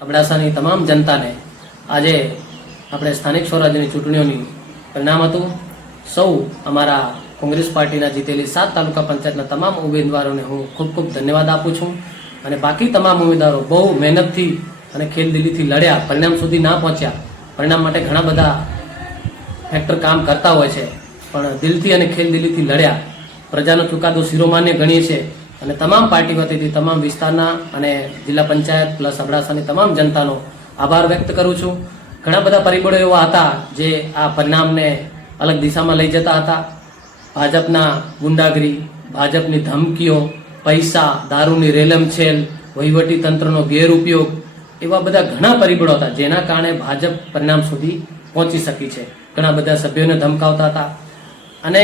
અબડાસાની તમામ જનતાને આજે આપણે સ્થાનિક સ્વરાજ્યની ચૂંટણીઓની પરિણામ હતું. સૌ અમારા કોંગ્રેસ પાર્ટીના જીતેલી 7 તાલુકા પંચાયતના તમામ ઉમેદવારોને હું ખૂબ ખૂબ ધન્યવાદ આપું છું. અને બાકી તમામ ઉમેદવારો બહુ મહેનતથી અને ખેલદિલીથી લડ્યા, પરિણામ સુધી ના પહોંચ્યા. પરિણામ માટે ઘણા બધા ફેક્ટર કામ કરતા હોય છે, પણ દિલથી અને ખેલદિલીથી લડ્યા. પ્રજાનો ચુકાદો શિરોમાન્ય ગણીએ છે અને તમામ પાર્ટી વતીથી તમામ વિસ્તારના અને જિલ્લા પંચાયત પ્લસ અબડાસાની તમામ જનતાનો આભાર વ્યક્ત કરું છું. ઘણા બધા પરિબળો એવા હતા જે આ પરિણામને અલગ દિશામાં લઈ જતા હતા. ભાજપના ગુંડાગીરી, ભાજપની ધમકીઓ, પૈસા, દારૂની રેલમછેલ, વહીવટી તંત્રનો ગેરઉપયોગ, એવા બધા ઘણા પરિબળો હતા જેના કારણે ભાજપ પરિણામ સુધી પહોંચી શકી છે. ઘણા બધા સભ્યોને ધમકાવતા હતા અને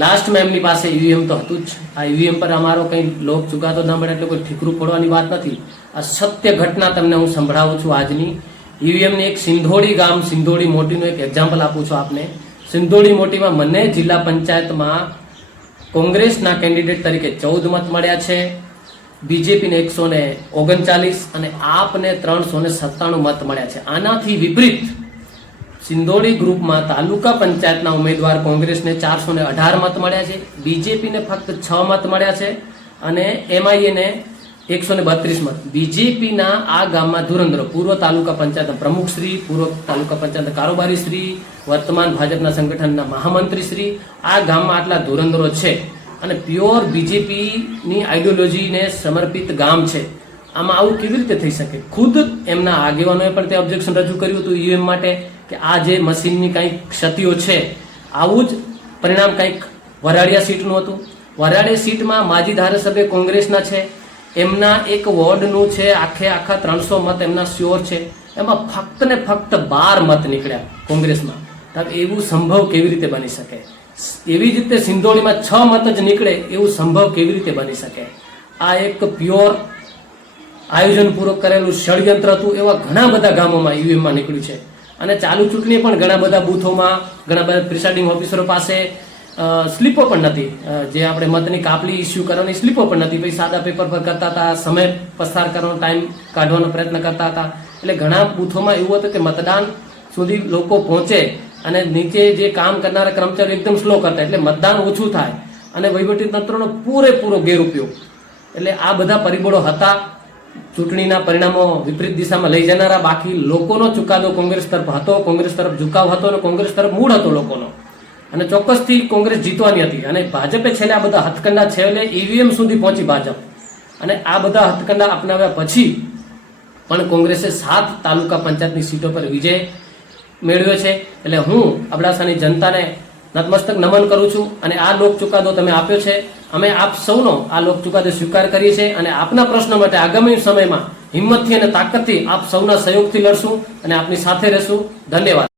લાસ્ટમાં એમની પાસે ઈવીએમ તો હતું જ. આ ઈવીએમ પર અમારો કંઈ લોક ચુકાદો ના મળે એટલે કોઈ ઠીકરું ફોડવાની વાત નથી. આ સત્ય ઘટના તમને હું સંભળાવું છું આજની. ઈવીએમની એક સિંધોડી ગામ, સિંધોડી મોટીનું એક એક્ઝામ્પલ આપું છું આપને. સિંધોડી મોટીમાં મને જિલ્લા પંચાયતમાં કોંગ્રેસના કેન્ડિડેટ તરીકે 14 મત મળ્યા છે, બીજેપીને 139 અને આપને 397 મત મળ્યા છે. આનાથી વિપરીત સિંધોડી ગ્રુપમાં તાલુકા પંચાયતના ઉમેદવાર કોંગ્રેસને 418 મત મળ્યા છે, બીજેપીને ફક્ત 6 મત મળ્યા છે અને એમઆઈને 132 મત. બીજેપીના આ ગામમાં ધુરંધરો પૂર્વ તાલુકા પંચાયતના પ્રમુખશ્રી, પૂર્વ તાલુકા પંચાયતના કારોબારીશ્રી, વર્તમાન ભાજપના સંગઠનના મહામંત્રીશ્રી, આ ગામમાં આટલા ધુરંધરો છે અને પ્યોર બીજેપીની આઈડિયોલોજીને સમર્પિત ગામ છે. આમાં આવું કેવી રીતે થઈ શકે? ખુદ એમના આગેવાનોએ પણ તે ઓબ્જેક્શન રજૂ કર્યું હતું ઈવીએમ માટે કે આ જે મશીનની કંઈક ક્ષતિઓ છે. આવું જ પરિણામ કંઈક વરાડિયા સીટનું હતું. વરાડિયા સીટમાં માજી ધારાસભ્ય કોંગ્રેસના છે, એમના એક વોર્ડનું છે, આખા 300 મત એમના શ્યોર છે, એમાં ફક્ત ને ફક્ત 12 મત નીકળ્યા કોંગ્રેસમાં. એવું સંભવ કેવી રીતે બની શકે? એવી જ રીતે સિંધોડીમાં 6 મત જ નીકળે એવું સંભવ કેવી રીતે બની શકે? આ એક પ્યોર આયોજનપૂર્વક કરેલું ષડયંત્ર હતું. એવા ઘણા બધા ગામોમાં ઈવીએમમાં નીકળ્યું છે અને ચાલુ ચૂંટણી પણ ઘણા બધા બૂથોમાં, ઘણા બધા પ્રિસાઇડિંગ ઓફિસરો પાસે સ્લીપો પણ નથી. જે આપણે મતની કાપલી ઇસ્યુ કરવાની સ્લીપો પણ નથી. ભાઈ સાદા પેપર પર કરતા હતા, સમય પસાર કરવાનો, ટાઈમ કાઢવાનો પ્રયત્ન કરતા હતા. એટલે ઘણા બૂથોમાં એવું હતું કે મતદાન સુધી લોકો પહોંચે અને નીચે જે કામ કરનારા કર્મચારીઓ એકદમ સ્લો કરતા, એટલે મતદાન ઓછું થાય અને વહીવટી તંત્રનો પૂરેપૂરો ગેરઉપયોગ. એટલે આ બધા પરિબળો હતા ચૂંટણીના પરિણામો વિપરીત દિશામાં લઈ જનારા. બાકી લોકોનો ચુકાદો કોંગ્રેસ તરફ હતો, કોંગ્રેસ તરફ ઝુકાવ હતો અને કોંગ્રેસ તરફ મૂળ હતો લોકોનો, અને ચોક્કસથી કોંગ્રેસ જીતવાની હતી. અને ભાજપે છેલ્લે આ બધા હથકંડા છેલ્લે ઈવીએમ સુધી પહોંચી ભાજપ, અને આ બધા હથકંડા અપનાવ્યા પછી પણ કોંગ્રેસે 7 તાલુકા પંચાયતની સીટો પર વિજય મેળવ્યો છે. એટલે હું અબડાસાની જનતાને નતમસ્તક નમન કરું છું અને આ લોક ચુકાદો તમે આપ્યો છે. અમે આપ સૌનો આ લોક ચુકાદો સ્વીકાર કરીએ છીએ અને આપના પ્રશ્નો માટે આગામી સમયમાં હિંમતથી અને તાકાતથી આપ સૌના સહયોગથી લડશું અને આપની સાથે રહેશું. ધન્યવાદ.